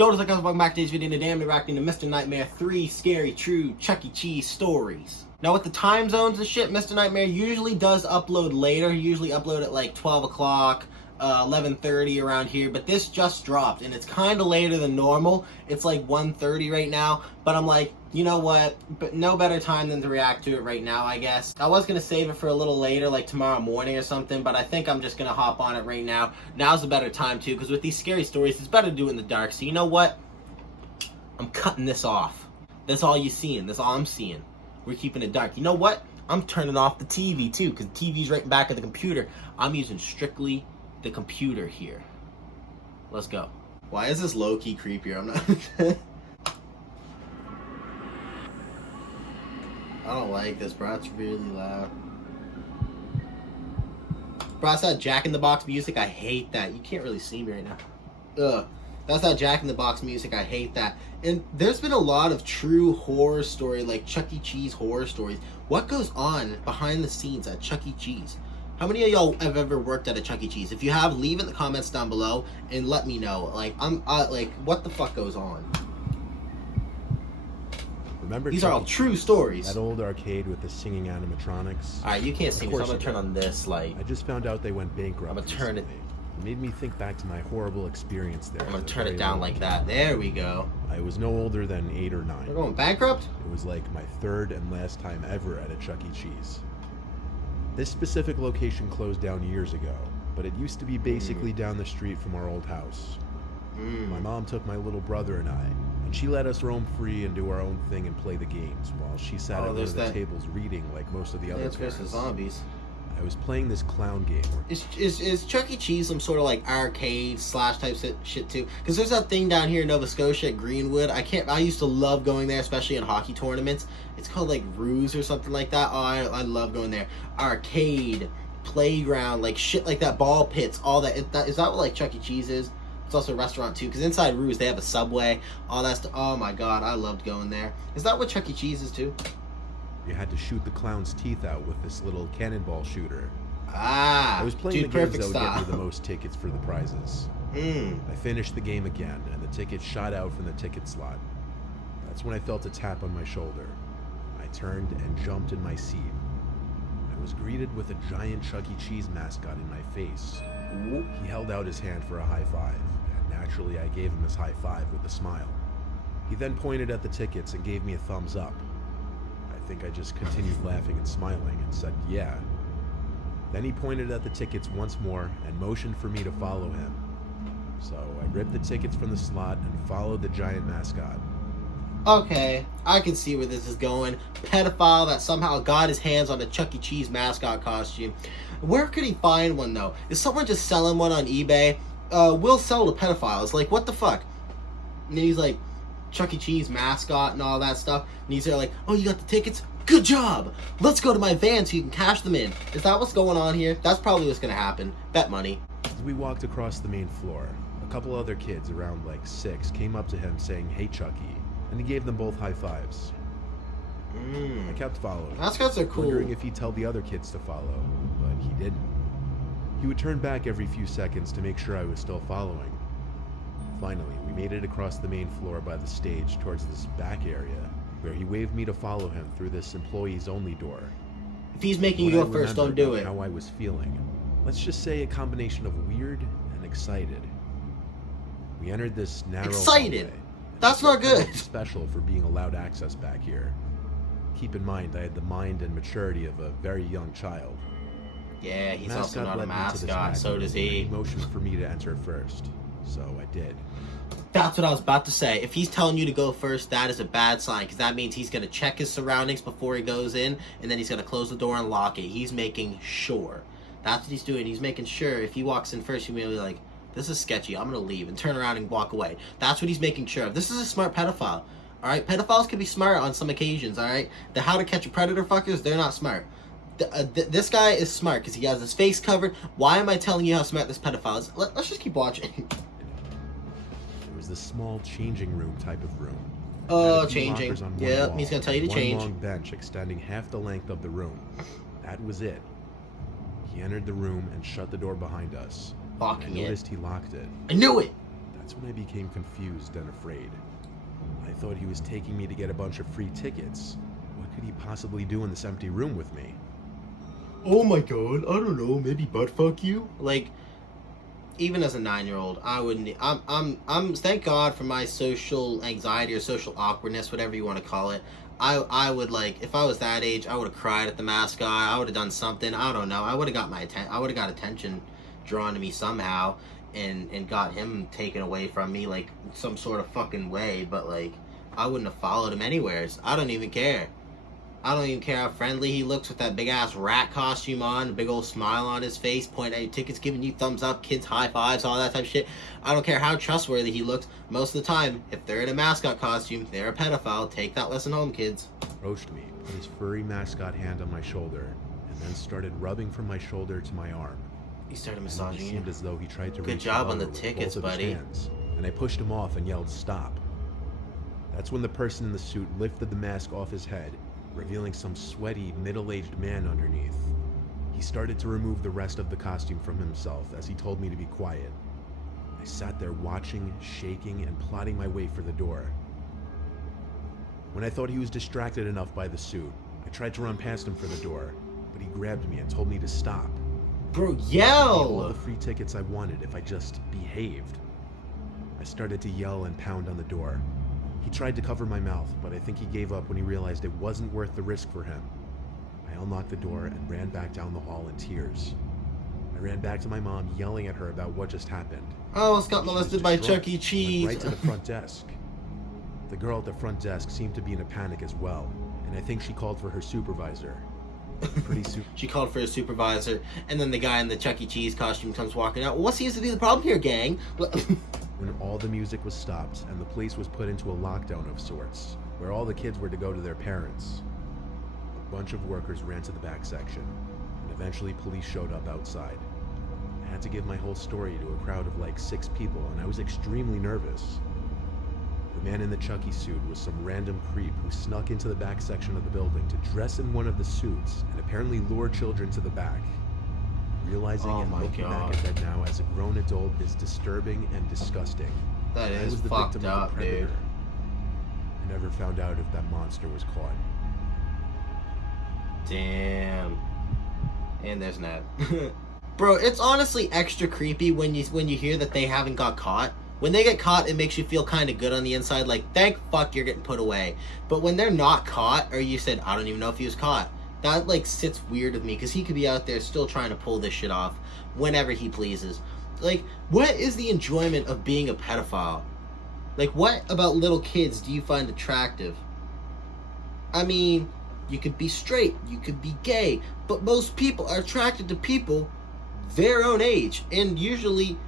Yo, what's up guys, welcome back to this video. Today I'm reacting to Mr. Nightmare 3 Scary True Chuck E. Cheese Stories. Now with the time zones and shit, Mr. Nightmare usually does upload later. He usually upload at like 12 o'clock, 11:30 around here, but this just dropped and it's kind of later than normal. It's like 1:30 right now, but I'm like, you know what, but no better time than to react to it right now, I guess. I was gonna save it for a little later, like tomorrow morning or something, but I think I'm just gonna hop on it right now. Now's a better time too, because with these scary stories, it's better to do it in the dark. So you know what? I'm cutting this off. That's all you're seeing. That's all I'm seeing. We're keeping it dark. You know what? I'm turning off the TV too, because the TV's right back of the computer. I'm using strictly the computer here. Let's go. Why is this low-key creepier? I'm not... I don't like this, bro. It's really loud. Bro, that's that Jack in the Box music. I hate that. You can't really see me right now. Ugh. That's that Jack in the Box music. I hate that. And there's been a lot of true horror story, like Chuck E. Cheese horror stories. What goes on behind the scenes at Chuck E. Cheese? How many of y'all have ever worked at a Chuck E. Cheese? If you have, leave it in the comments down below and let me know. Like, like, what the fuck goes on? Remember These are all true stories. That old arcade with the singing animatronics? Alright, you can't see me, so I'm gonna turn on this light. I just found out they went bankrupt. I'm gonna turn it. It made me think back to my horrible experience there. I'm gonna turn it down like that. There we go. I was no older than 8 or 9. We're going bankrupt? It was like my third and last time ever at a Chuck E. Cheese. This specific location closed down years ago, but it used to be basically down the street from our old house. My mom took my little brother and I, and she let us roam free and do our own thing and play the games, while she sat at one of the tables reading like most of the other parents. Versus Zombies. I was playing this clown game. Is Chuck E. Cheese some sort of like arcade slash type shit too? Because there's that thing down here in Nova Scotia at Greenwood. I used to love going there, especially in hockey tournaments. It's called like Ruse or something like that. Oh, I love going there. Arcade, playground, like shit like that, ball pits, all that. Is that what like Chuck E. Cheese is? It's also a restaurant too, because inside Ruse they have a Subway, all that stuff. Oh my god, I loved going there. Is that what Chuck E. Cheese is too? You had to shoot the clown's teeth out with this little cannonball shooter. Ah, I was playing the games that would get me the most tickets for the prizes. I finished the game again, and the ticket shot out from the ticket slot. That's when I felt a tap on my shoulder. I turned and jumped in my seat. I was greeted with a giant Chuck E. Cheese mascot in my face. He held out his hand for a high five, and naturally I gave him his high five with a smile. He then pointed at the tickets and gave me a thumbs up. I think I just continued laughing and smiling and said, yeah. Then he pointed at the tickets once more and motioned for me to follow him. So I ripped the tickets from the slot and followed the giant mascot. Okay, I can see where this is going. Pedophile that somehow got his hands on a Chuck E. Cheese mascot costume. Where could he find one though? Is someone just selling one on eBay? We'll sell to pedophiles. Like, what the fuck? And then he's like, Chuck E. Cheese mascot and all that stuff. And he's there like, oh, you got the tickets? Good job! Let's go to my van so you can cash them in. Is that what's going on here? That's probably what's gonna happen. Bet money. As we walked across the main floor, a couple other kids around like 6 came up to him saying, hey Chucky, and he gave them both high fives. I kept following. Mascots are cool. Wondering if he'd tell the other kids to follow, but he didn't. He would turn back every few seconds to make sure I was still following. Finally, we made it across the main floor by the stage towards this back area, where he waved me to follow him through this employees only door. If he's making you go first, don't do it. How I was feeling. Let's just say a combination of weird and excited. We entered this narrow Excited? hallway, That's not good. Special for being allowed access back here. Keep in mind, I had the mind and maturity of a very young child. Yeah, he's also not a mascot, so does he. He motioned for me to enter first, so I did. That's what I was about to say. If he's telling you to go first, that is a bad sign, because that means he's going to check his surroundings before he goes in, and then he's going to close the door and lock it. He's making sure. That's what he's doing. He's making sure if he walks in first, you may be like, this is sketchy, I'm going to leave, and turn around and walk away. That's what he's making sure of. This is a smart pedophile. Alright, pedophiles can be smart on some occasions, alright? The How to Catch a Predator fuckers, they're not smart. This guy is smart because he has his face covered. Why am I telling you how smart this pedophile is? Let's just keep watching. It was this small changing room type of room. Oh, changing. Yeah, he's going to tell you to change. One long bench extending half the length of the room. That was it. He entered the room and shut the door behind us. Locking it. I noticed he locked it. I knew it! That's when I became confused and afraid. I thought he was taking me to get a bunch of free tickets. What could he possibly do in this empty room with me? Oh my god, I don't know, maybe butt fuck you? Like, even as a 9-year-old, I wouldn't. I'm. Thank God for my social anxiety or social awkwardness, whatever you want to call it. I would, like, if I was that age, I would have cried at the mask guy. I would have done something. I don't know. I would have got I would have got attention drawn to me somehow, and got him taken away from me, like, some sort of fucking way. But, like, I wouldn't have followed him anywhere. I don't even care. I don't even care how friendly he looks with that big-ass rat costume on, a big old smile on his face, pointing at your tickets, giving you thumbs up, kids high fives, all that type of shit. I don't care how trustworthy he looks. Most of the time, if they're in a mascot costume, they're a pedophile. Take that lesson home, kids. Approached me, put his furry mascot hand on my shoulder, and then started rubbing from my shoulder to my arm. He started massaging you. It seemed as though he tried to Good reach job on the with tickets, both of his buddy. hands, and I pushed him off and yelled, "Stop." That's when the person in the suit lifted the mask off his head, revealing some sweaty, middle-aged man underneath. He started to remove the rest of the costume from himself as he told me to be quiet. I sat there watching, shaking, and plotting my way for the door. When I thought he was distracted enough by the suit, I tried to run past him for the door, but he grabbed me and told me to stop. Bro, All yell! the free tickets I wanted if I just behaved. I started to yell and pound on the door. He tried to cover my mouth, but I think he gave up when he realized it wasn't worth the risk for him. I unlocked the door and ran back down the hall in tears. I ran back to my mom, yelling at her about what just happened. I almost got molested by Chuck E. Went Cheese. right to the front desk. The girl at the front desk seemed to be in a panic as well, and I think she called for her supervisor. Pretty soon, She called for a supervisor, and then the guy in the Chuck E. Cheese costume comes walking out. What seems to be the problem here, gang? when all the music was stopped and the place was put into a lockdown of sorts, where all the kids were to go to their parents, a bunch of workers ran to the back section, and eventually police showed up outside. I had to give my whole story to a crowd of like 6 people, and I was extremely nervous. The man in the Chucky suit was some random creep who snuck into the back section of the building to dress in one of the suits and apparently lure children to the back. Realizing and looking back at that now as a grown adult is disturbing and disgusting. That I is was the fucked victim up, of a predator. dude. I never found out if that monster was caught. Damn. And there's Ned. Bro, it's honestly extra creepy when you hear that they haven't got caught. When they get caught, it makes you feel kind of good on the inside, like, thank fuck you're getting put away. But when they're not caught, or you said, I don't even know if he was caught, that, like, sits weird with me, because he could be out there still trying to pull this shit off whenever he pleases. Like, what is the enjoyment of being a pedophile? Like, what about little kids do you find attractive? I mean, you could be straight, you could be gay, but most people are attracted to people their own age, and usually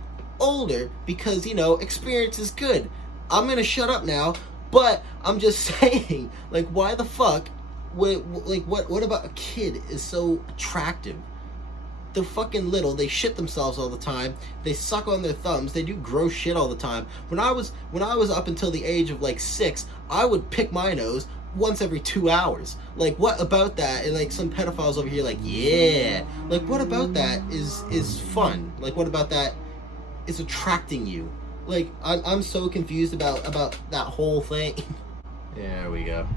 older, because, you know, experience is good. I'm gonna shut up now, but I'm just saying, like, why the fuck, what about a kid is so attractive? They're fucking little, they shit themselves all the time, they suck on their thumbs, they do gross shit all the time. When I was up until the age of, like, 6, I would pick my nose once every 2 hours. Like, what about that? And, like, some pedophiles over here, like, yeah. Like, what about that is fun? Like, what about that is attracting you? Like, I'm so confused about that whole thing. There we go.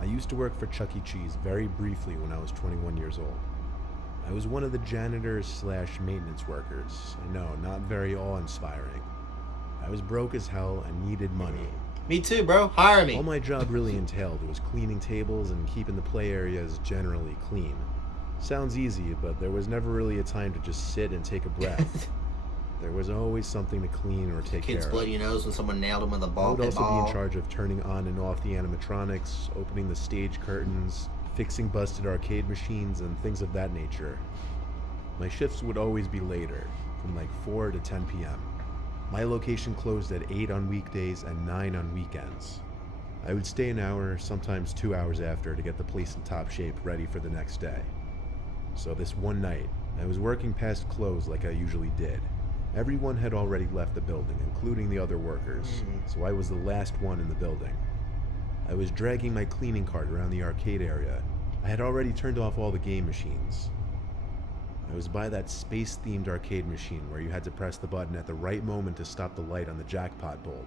I used to work for Chuck E. Cheese very briefly when I was 21 years old. I was one of the janitors / maintenance workers. I know, not very awe-inspiring. I was broke as hell and needed money. Me too, bro. Hire me. All my job really entailed was cleaning tables and keeping the play areas generally clean. Sounds easy, but there was never really a time to just sit and take a breath. There was always something to clean or take care Kids of. bloody nose when someone nailed him with a ball. I would also ball. be in charge of turning on and off the animatronics, opening the stage curtains, fixing busted arcade machines, and things of that nature. My shifts would always be later, from like 4 to 10 p.m. My location closed at 8 on weekdays and 9 on weekends. I would stay an hour, sometimes 2 hours after, to get the place in top shape ready for the next day. So this one night, I was working past close like I usually did. Everyone had already left the building, including the other workers, so I was the last one in the building. I was dragging my cleaning cart around the arcade area I had already turned off all the game machines. I was by that space-themed arcade machine where you had to press the button at the right moment to stop the light on the jackpot bulb.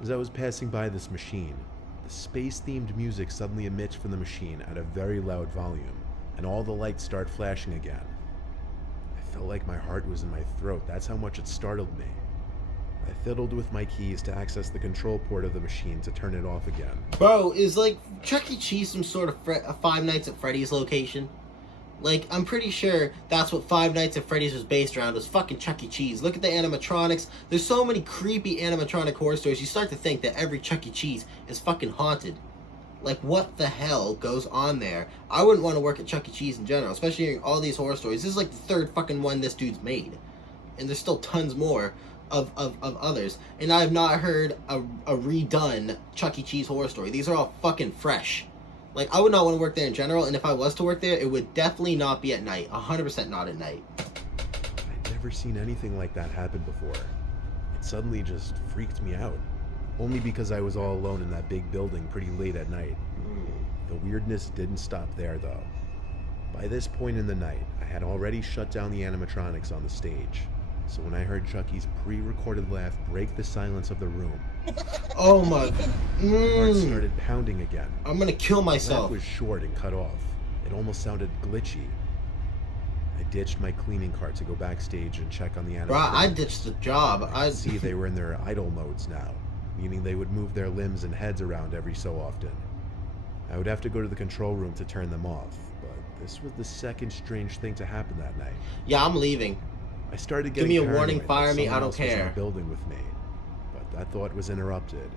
As I was passing by this machine, the space-themed music suddenly emits from the machine at a very loud volume, and all the lights start flashing again. I felt like my heart was in my throat. That's how much it startled me. I fiddled with my keys to access the control port of the machine to turn it off again. Bro, is like Chuck E. Cheese some sort of a Five Nights at Freddy's location? Like, I'm pretty sure that's what Five Nights at Freddy's was based around, was fucking Chuck E. Cheese. Look at the animatronics. There's so many creepy animatronic horror stories, you start to think that every Chuck E. Cheese is fucking haunted. Like, what the hell goes on there? I wouldn't want to work at Chuck E. Cheese in general, especially hearing all these horror stories. This is like the third fucking one this dude's made. And there's still tons more of others. And I have not heard a redone Chuck E. Cheese horror story. These are all fucking fresh. Like, I would not want to work there in general, and if I was to work there, it would definitely not be at night. 100% not at night. I'd never seen anything like that happen before. It suddenly just freaked me out. Only because I was all alone in that big building pretty late at night. The weirdness didn't stop there, though. By this point in the night, I had already shut down the animatronics on the stage. So when I heard Chucky's pre-recorded laugh break the silence of the room, oh my... my heart started pounding again. I'm gonna kill myself. The laugh was short and cut off. It almost sounded glitchy. I ditched my cleaning cart to go backstage and check on the animatronics. Bro, I ditched the job. I could see they were in their idle modes now, meaning they would move their limbs and heads around every so often. I would have to go to the control room to turn them off, but this was the second strange thing to happen that night. Yeah, I'm leaving. I started getting Give me a paranoid warning, that fire me, I someone don't else was in care. the building with me, but that thought was interrupted,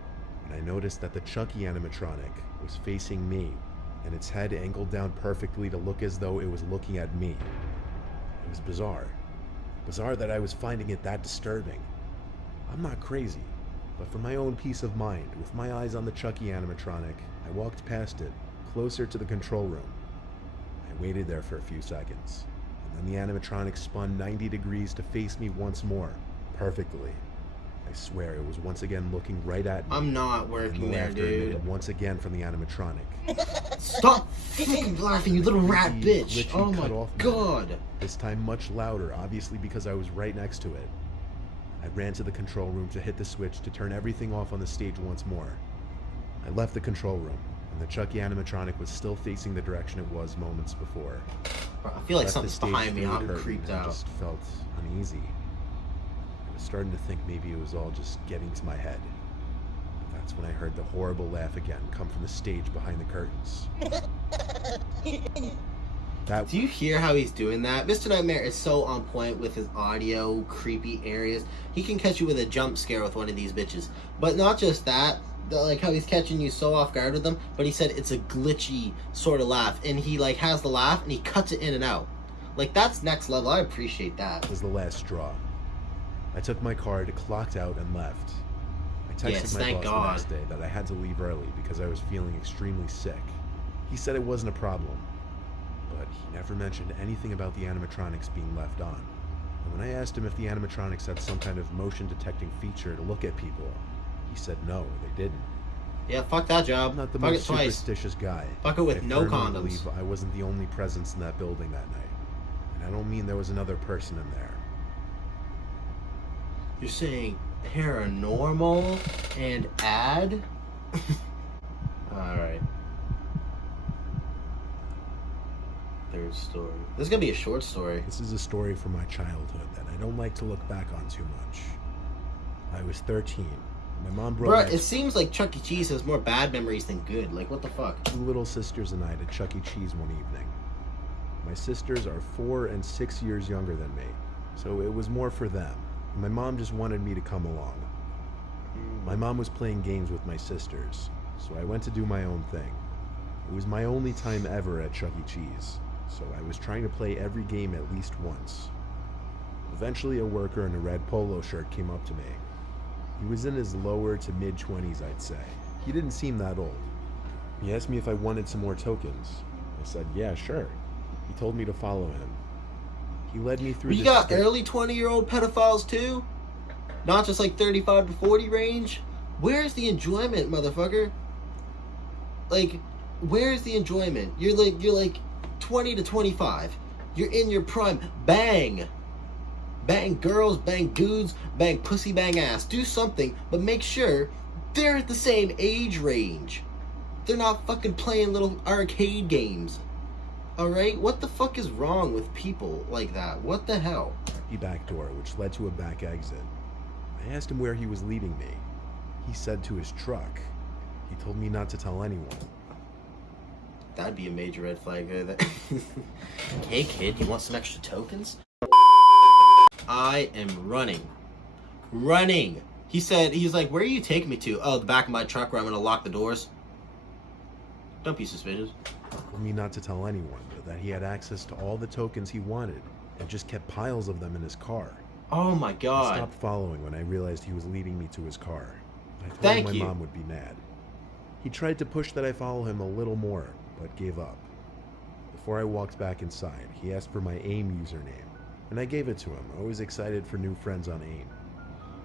and I noticed that the Chucky animatronic was facing me, and its head angled down perfectly to look as though it was looking at me. It was bizarre. Bizarre that I was finding it that disturbing. I'm not crazy, but for my own peace of mind, with my eyes on the Chucky animatronic, I walked past it, closer to the control room. I waited there for a few seconds, and then the animatronic spun 90 degrees to face me once more, perfectly. I swear it was once again looking right at me. I'm not and working there, laughter dude. emitted once again from the animatronic. Stop fucking laughing, you little rat bitch. Glitchy Oh cut my off god. This time much louder, obviously because I was right next to it. I ran to the control room to hit the switch to turn everything off on the stage once more. I left the control room, and the Chucky animatronic was still facing the direction it was moments before. Bro, I feel like Left the something's stage behind me. through the I'm curtain creeped and out. just felt uneasy. I was starting to think maybe it was all just getting to my head. But that's when I heard the horrible laugh again come from the stage behind the curtains. Do you hear how he's doing that? Mr. Nightmare is so on point with his audio, creepy areas. He can catch you with a jump scare with one of these bitches. But not just that, like how he's catching you so off guard with them, but he said it's a glitchy sort of laugh. And he like has the laugh and he cuts it in and out. Like, that's next level. I appreciate that. Was the last straw. I took my card, clocked out, and left. I texted Yes, my thank boss God. the next day that I had to leave early because I was feeling extremely sick. He said it wasn't a problem, but he never mentioned anything about the animatronics being left on. And when I asked him if the animatronics had some kind of motion detecting feature to look at people, he said no, they didn't. Yeah, fuck that job. I'm not the Fuck most it twice. superstitious guy. Fuck it with I no firmly condoms. believe I wasn't the only presence in that building that night. And I don't mean there was another person in there. You're saying paranormal and ad? Alright. Third story. This is gonna be a short story. This is a story from my childhood that I don't like to look back on too much. I was 13. My mom brought Bruh, my it seems like Chuck E. Cheese has more bad memories than good. Like, what the fuck? two little sisters and I to Chuck E. Cheese one evening. My sisters are 4 and 6 years younger than me, so it was more for them. My mom just wanted me to come along. My mom was playing games with my sisters, so I went to do my own thing. It was my only time ever at Chuck E. Cheese, so I was trying to play every game at least once. Eventually, a worker in a red polo shirt came up to me. He was in his lower to mid-20s, I'd say. He didn't seem that old. He asked me if I wanted some more tokens. I said, yeah, sure. He told me to follow him. He led me through We this got escape. early 20-year-old pedophiles too? Not just like 35 to 40 range? Where's the enjoyment, motherfucker? Like, Where's the enjoyment? You're like 20 to 25. You're in your prime. Bang. Bang girls, bang dudes, bang pussy, bang ass. Do something, but make sure they're at the same age range. They're not fucking playing little arcade games. Alright? What the fuck is wrong with people like that? What the hell? The back door, which led to a back exit. I asked him where he was leading me. He said to his truck. He told me not to tell anyone. That'd be a major red flag there. Hey kid, you want some extra tokens? I am running. Running! He's like, where are you taking me to? Oh, the back of my truck where I'm gonna lock the doors. Don't be suspicious. He told me not to tell anyone, but that he had access to all the tokens he wanted and just kept piles of them in his car. Oh my god. I stopped following when I realized he was leading me to his car. I told Thank him you. my mom would be mad. He tried to push that I follow him a little more, but gave up. Before I walked back inside, he asked for my AIM username, and I gave it to him. I was excited for new friends on AIM.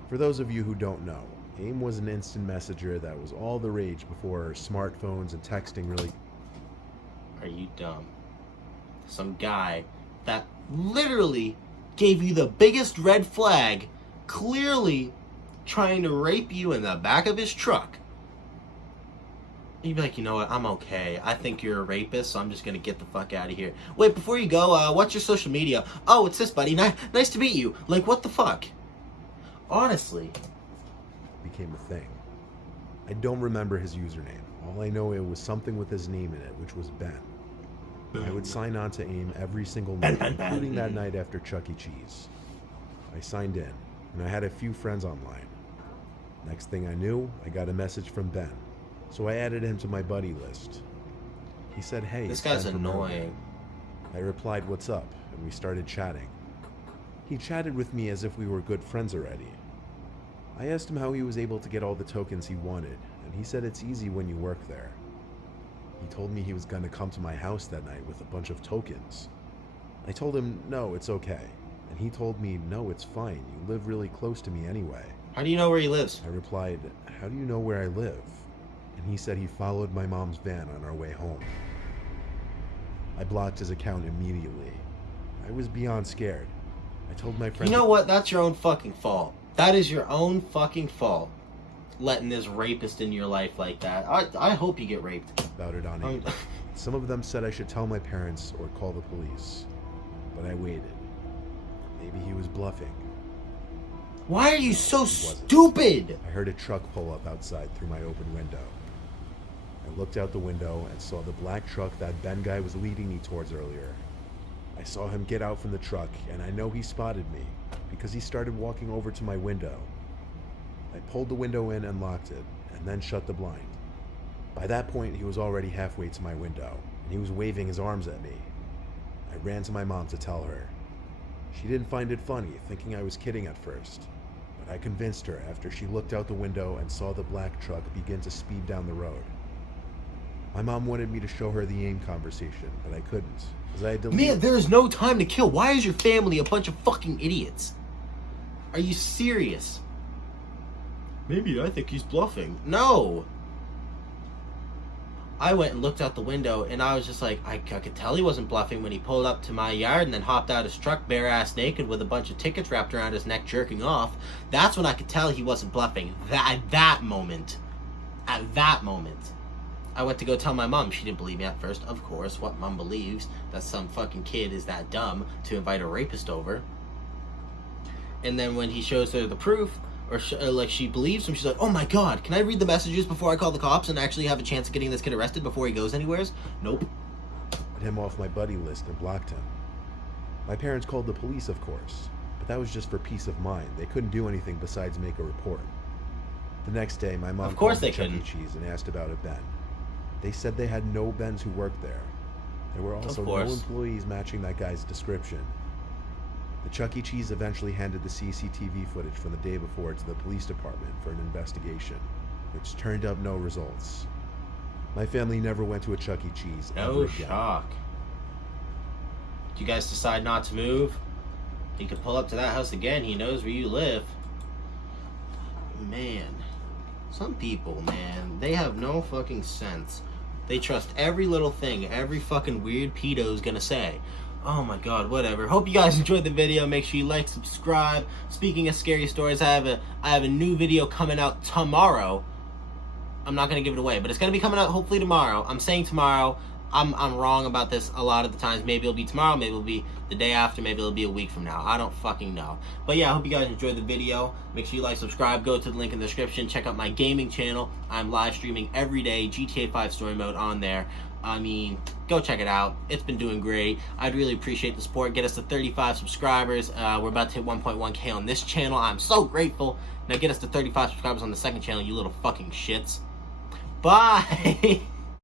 For those of you who don't know, AIM was an instant messenger that was all the rage before smartphones and texting really... Are you dumb? Some guy that literally gave you the biggest red flag, clearly trying to rape you in the back of his truck. You'd be like, you know what, I'm okay. I think you're a rapist, so I'm just gonna get the fuck out of here. Wait, before you go, what's your social media? Oh, it's this, buddy. Nice to meet you. Like, what the fuck? Honestly. Became a thing. I don't remember his username. All I know, it was something with his name in it, which was Ben. I would sign on to AIM every single night, including that night after Chuck E. Cheese. I signed in, and I had a few friends online. Next thing I knew, I got a message from Ben, so I added him to my buddy list. He said, hey, this guy's annoying. I replied, what's up, and we started chatting. He chatted with me as if we were good friends already. I asked him how he was able to get all the tokens he wanted, and he said it's easy when you work there. He told me he was going to come to my house that night with a bunch of tokens. I told him, no, it's okay. And he told me, no, it's fine. You live really close to me anyway. How do you know where he lives? I replied, how do you know where I live? And he said he followed my mom's van on our way home. I blocked his account immediately. I was beyond scared. I told my friend... You know what? That's your own fucking fault. That is your own fucking fault. Letting this rapist in your life like that. I hope you get raped. About it on AIM. Some of them said I should tell my parents or call the police. But I waited. Maybe he was bluffing. Why are you so stupid? I heard a truck pull up outside through my open window. I looked out the window and saw the black truck that Ben guy was leading me towards earlier. I saw him get out from the truck, and I know he spotted me because he started walking over to my window. I pulled the window in and locked it, and then shut the blind. By that point, he was already halfway to my window, and he was waving his arms at me. I ran to my mom to tell her. She didn't find it funny, thinking I was kidding at first, but I convinced her after she looked out the window and saw the black truck begin to speed down the road. My mom wanted me to show her the AIM conversation, but I couldn't, as I had deleted... Man, there is no time to kill. Why is your family a bunch of fucking idiots? Are you serious? Maybe I think he's bluffing. No! I went and looked out the window, and I was just like, I could tell he wasn't bluffing when he pulled up to my yard and then hopped out his truck bare-ass naked with a bunch of tickets wrapped around his neck jerking off. That's when I could tell he wasn't bluffing. At that moment. I went to go tell my mom. She didn't believe me at first. Of course, what mom believes? That some fucking kid is that dumb to invite a rapist over. And then when he shows her the proof, or like she believes him, she's like, oh my god, can I read the messages before I call the cops and actually have a chance of getting this kid arrested before he goes anywheres? Nope. Put him off my buddy list and blocked him. My parents called the police, of course, but that was just for peace of mind. They couldn't do anything besides make a report. The next day, my mom called Chuck E. Cheese and asked about a Ben. They said they had no Bens who worked there. There were also no employees matching that guy's description. The Chuck E. Cheese eventually handed the CCTV footage from the day before to the police department for an investigation, which turned up no results. My family never went to a Chuck E. Cheese ever again. No shock. Did you guys decide not to move? He could pull up to that house again. He knows where you live. Man. Some people, man, they have no fucking sense. They trust every little thing every fucking weird pedo's gonna say. Oh my god, whatever. Hope you guys enjoyed the video. Make sure you like, subscribe. Speaking of scary stories, I have a new video coming out tomorrow. I'm not gonna give it away, but it's gonna be coming out hopefully tomorrow. I'm saying tomorrow. I'm wrong about this a lot of the times. Maybe it'll be tomorrow, maybe it'll be the day after, maybe it'll be a week from now. I don't fucking know. But yeah, I hope you guys enjoyed the video. Make sure you like, subscribe, go to the link in the description, check out my gaming channel. I'm live streaming every day, GTA 5 story mode on there. I mean, go check it out. It's been doing great. I'd really appreciate the support. Get us to 35 subscribers. We're about to hit 1.1K on this channel. I'm so grateful. Now get us to 35 subscribers on the second channel, you little fucking shits. Bye!